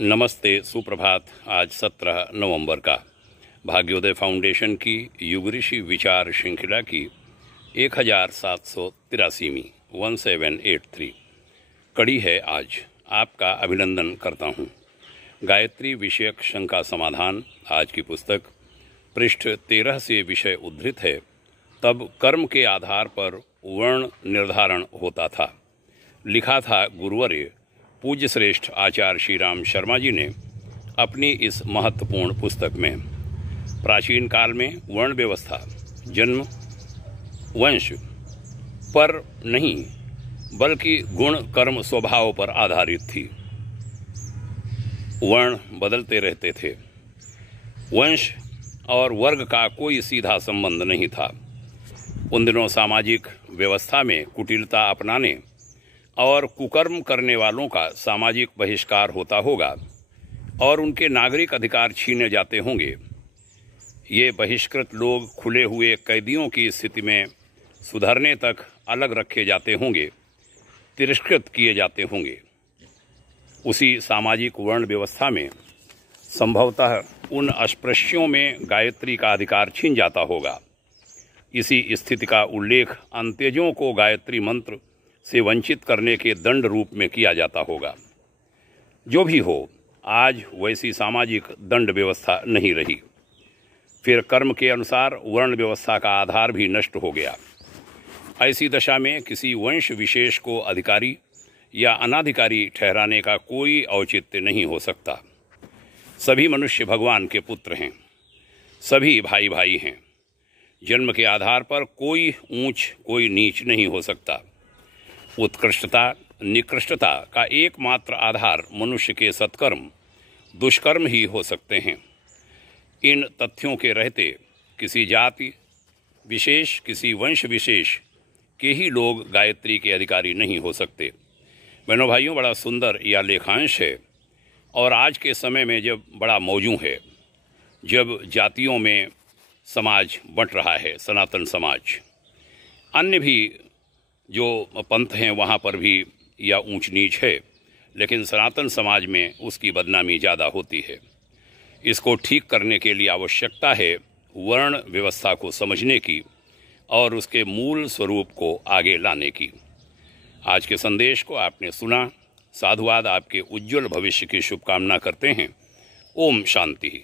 नमस्ते, सुप्रभात। आज 17 नवंबर का भाग्योदय फाउंडेशन की युग ऋषि विचार श्रृंखला की 1783वीं 1783 कड़ी है। आज आपका अभिनंदन करता हूँ। गायत्री विषयक शंका समाधान। आज की पुस्तक पृष्ठ 13 से विषय उद्धृत है। तब कर्म के आधार पर वर्ण निर्धारण होता था। लिखा था गुरुवर्य पूज्य श्रेष्ठ आचार्य श्री राम शर्मा जी ने अपनी इस महत्वपूर्ण पुस्तक में। प्राचीन काल में वर्ण व्यवस्था जन्म वंश पर नहीं बल्कि गुण कर्म स्वभाव पर आधारित थी। वर्ण बदलते रहते थे। वंश और वर्ग का कोई सीधा संबंध नहीं था। उन दिनों सामाजिक व्यवस्था में कुटिलता अपनाने और कुकर्म करने वालों का सामाजिक बहिष्कार होता होगा और उनके नागरिक अधिकार छीने जाते होंगे। ये बहिष्कृत लोग खुले हुए कैदियों की स्थिति में सुधरने तक अलग रखे जाते होंगे, तिरस्कृत किए जाते होंगे। उसी सामाजिक वर्ण व्यवस्था में संभवतः उन अस्पृश्यों में गायत्री का अधिकार छीन जाता होगा। इसी स्थिति का उल्लेख अंत्यजों को गायत्री मंत्र से वंचित करने के दंड रूप में किया जाता होगा। जो भी हो, आज वैसी सामाजिक दंड व्यवस्था नहीं रही। फिर कर्म के अनुसार वर्ण व्यवस्था का आधार भी नष्ट हो गया। ऐसी दशा में किसी वंश विशेष को अधिकारी या अनाधिकारी ठहराने का कोई औचित्य नहीं हो सकता। सभी मनुष्य भगवान के पुत्र हैं। सभी भाई भाई हैं। जन्म के आधार पर कोई ऊंच कोई नीच नहीं हो सकता। उत्कृष्टता निकृष्टता का एकमात्र आधार मनुष्य के सत्कर्म दुष्कर्म ही हो सकते हैं। इन तथ्यों के रहते किसी जाति विशेष किसी वंश विशेष के ही लोग गायत्री के अधिकारी नहीं हो सकते। बहनों भाइयों, बड़ा सुंदर यह लेखांश है और आज के समय में जब बड़ा मौजू है, जब जातियों में समाज बंट रहा है, सनातन समाज, अन्य भी जो पंथ हैं वहाँ पर भी या ऊंच नीच है, लेकिन सनातन समाज में उसकी बदनामी ज़्यादा होती है। इसको ठीक करने के लिए आवश्यकता है वर्ण व्यवस्था को समझने की और उसके मूल स्वरूप को आगे लाने की। आज के संदेश को आपने सुना। साधुवाद। आपके उज्जवल भविष्य की शुभकामना करते हैं। ओम शांति।